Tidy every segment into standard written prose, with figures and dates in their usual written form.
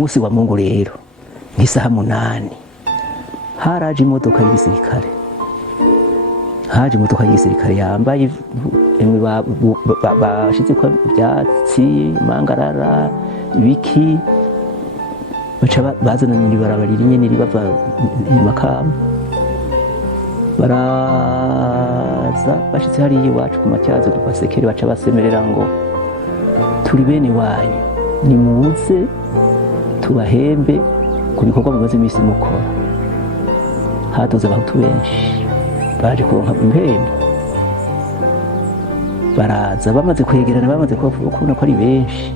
munsi wa Mungu rero nk'isaha 8 haraje imodoka y'igisirikare, yambaye bashize ko ibyatsi mangarara ibiki, baca bazana n'ibarabara nyene ribava Makamba, baraza bashitse hariya iwacu ku Matyazo ku Basekere, baca basemerera ngo turi bene wanyu, nimuze tubahembe ku bikorwa mumaze iminsi mukora. Hadoze abahutu benshi baje kuronka impembo, baraza bamaze kwegerana, bamaze kubona ko ari benshi,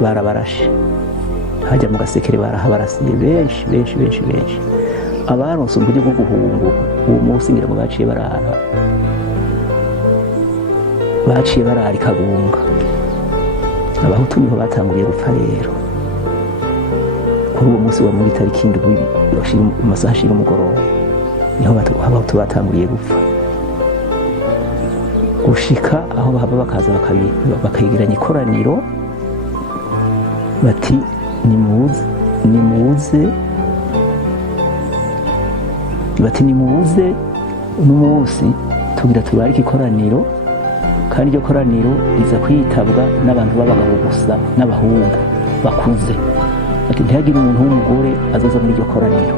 barabarashe hajya mu Gasekere, barahabarasiye benshi. Abaronse uburyo bwo guhunga uwo munsi ngira ngo baciye barara Kagunga. Abahutu niho batanguriye gupfa rero kuri uwo munsi wa muri tariki indwi amasaha ashira umugoroba, niho abahutu batanguriye gupfa, gushika aho bahava bakaza bakayegeranya ikoraniro bati nimuze uno munsi tugira tubarike ikoraniro, kandi iryo koraniro riza kwitabwa n'abantu b'abagabo gusa n'abahungu bakuze, ati ntihagire umuntu w'umugore azaza muri iryo koraniro.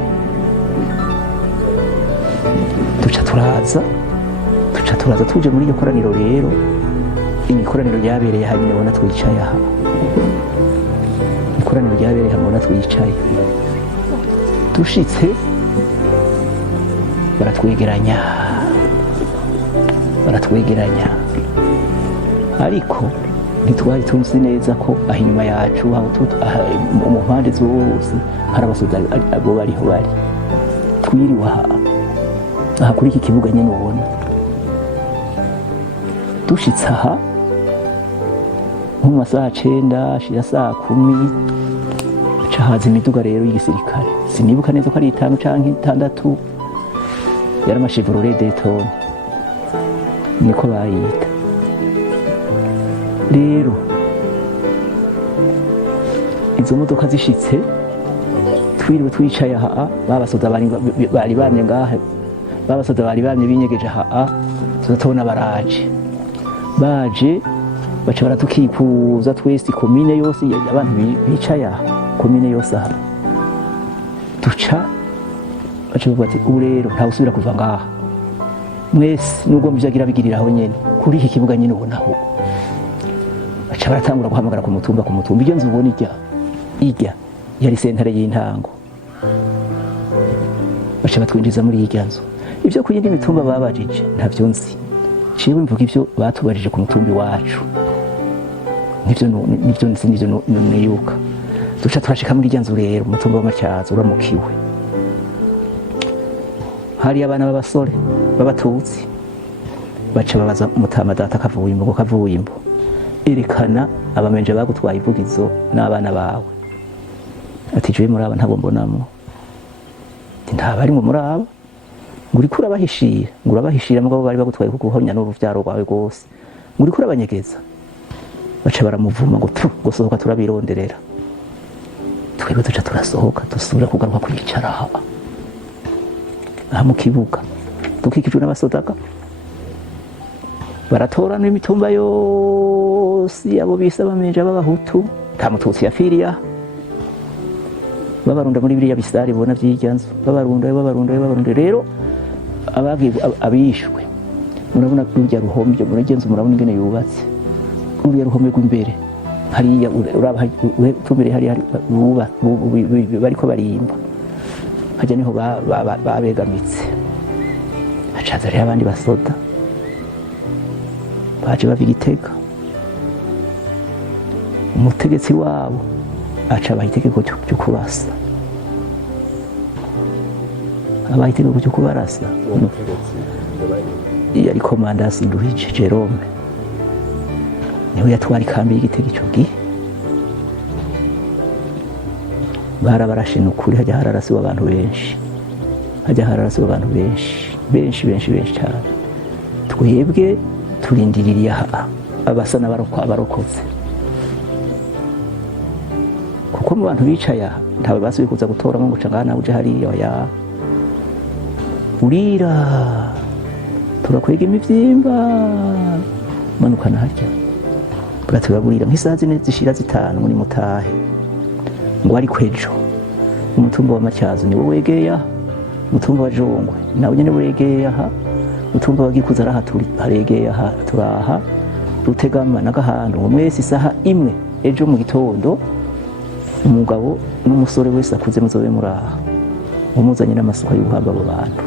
Tuca turaza tuje muri iryo koraniro rero, ikoraniro ryabereye hanyuma ubona twicaye aha, ikoraniro ryabereye hamwe ubona twicaye, dushitse baratwegeranya ariko ntitwari tuzi neza ko aho inyuma yacu mu mpande zose hari abasoda abo bariho bari. Twiriwe aha kuri iki kibuga nyine ubona, dushitse aha nko mu masaha 9 ashira saa 10, haca haza imiduga rero y'igisirikare, sinibuka neza ko ari 5 canke 6, yari amashevurore Dayton niko bayita. Rero izo modoka zishitse, twiriwe twicaye aha, babasoda bari bamye ngaha, babasoda bari bamye binyegeje aha, tuzatubona baje baca baratukikuza twese, komine yose abantu bicaye aha, komine yose aha, duca baca bavuga ati ubu rero nta usubira kuva ngaha, mwese nubwo muvyagira bigirira aho nyene kuri iki kibuga nyene ubonaho. Baca baratangura guhamagara ku mutumba. Iyo nzu ubona irya yari sentare y'intango, baca batwinjiza muri irya nzu. Ivyo ku yindi mitumba babajije ntavyo nzi, ciwe mvuga ivyo batubajije ku mutumbi wacu, nivyo nzi, nivyo niyuka. Duca turashika muri irya nzu rero, umutumba wa Matyazo uramukiwe, hari abana b'abasore b'abatutsi, baca babaza Mutama data Kavuyimbo, erekana abamenje bagutwaye ivugizo n'abana bawe. Ati jewe muri aba ntabwo mbonamo, nta bari muri aba, nguriko urabahishira mugabo bari bagutwaye kuko uhonya n'uruvyaro rwawe rwose, nguriko urabanyegeza. Baca baramuvuma ngo gusohoka turabironderera. Twebwe duca turasohoka, dusubira kugaruka kwicara aha mu kibuga, dukikijwe n'abasodaga, baratorana imitumba yose abo bise abamenja b'abahutu, nta mututsi yapfiriye aha, babarunda muri biriya bisari bona vy'irya nzu, babarunda. Rero abishwe, murabona urya ruhombe muri irya nzu, murabona ingene yubatse, urya ruhombe rw'imbere hariya, uraba tumbere hariya bariko barimba, hajya niho babegamitse. Hacaza rero abandi basoda baje bava Igitega, umutegetsi wabo aca abaha itegeko ryo kurasa, yari komandasi Nduhije Jerome, niho yatwara ikambi y'Igitega ico gihe. Barabarashe n'ukuri, hajya hararasiwe abantu benshi cyane. Twebwe turindiririye aha abasa n'abarokotse, mu bantu bicaye aha ntawe basubiye kuza gutoramo ngo canga nawe uje hariya oya urira turakwega imivyimba manukana harya buratugaburira nk'isaha zine zishira zitanu muri mutahe ngo ari kwejo umutumba wa Matyazo ni wowe wegeye aha umutumba wa Jongwe nawe nyene wegeye aha umutumba wa Gikuza araha turi haregeye aha turaha Rutegama na Gahando mwese isaha imwe ejo mu gitondo umugabo n'umusore wese akuze muzobe muraha umuzanye n'amasuka y'ubuhamba abo bantu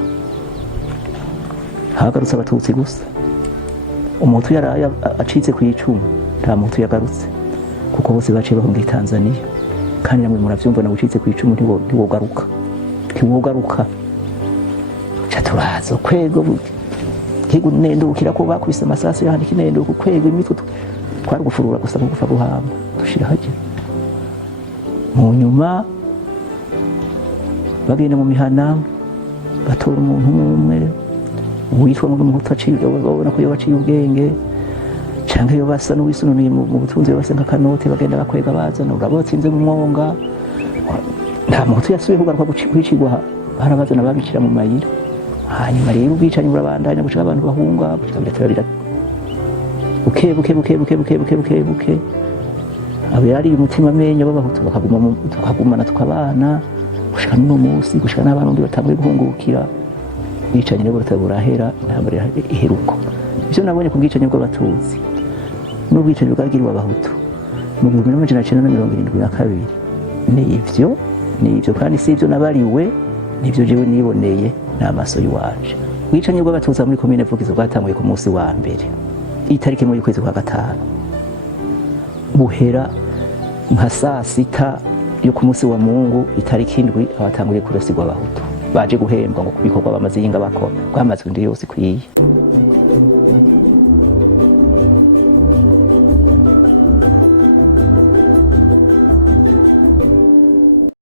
hagarutse abatutsi gusa umutu yaraye acitse ku icumu nta mutu yagarutse kuko bose baciye bahungiye Tanzania kandi namwe muravyumva na ucitse ku icumu ntiwogaruka caturazo kwego kigu nendukira ko bakubise amasasu yahandi kinenduka kwego imitwe twari gufurura gusa no gufa guhamba dushira haje mu nyuma bagenda mu mihana batora umuntu umwe witwa mu muhutu aciye babona ko yabaciye ubwenge canke yo basa n'uwisununiye mu butunzi bose nk'akanote bagenda bakwega bazana urabotsinze mu mwonga nta muhutu yasubiye kugaruka kwicigwa harabazana babicira mu mayira hanyuma rero ubwicanyi burabandanya gushika abantu bahunga gushika biraturabira buke abo yari umutima amenyo b'abahutu bakagumana tukabana gushika n'uno munsi gushika n'abana ndi batanguye guhungukira ubwicanyi rero buratabura intambara iheruko ivyo nabonye ku bwicanyi bw'abatutsi n'ubwicanyi bwagiriwe abahutu mu 1972 nivyo kandi si ivyo nabariwe nivyo jewe niboneye n'amaso y'uwanje ubwicanyi bw'abatutsi muri komine Vugizo bwatanguye ku munsi wa mbere itariki mu y'ukwezi kwa gatanu buhera nka saa sita yo ku munsi wa Mungu itariki indwi abatanguye kurasigwa abahutu baje guhembwa ngo kubikorwa bamaze yinga bakora kwamazwe ndi yose kwiye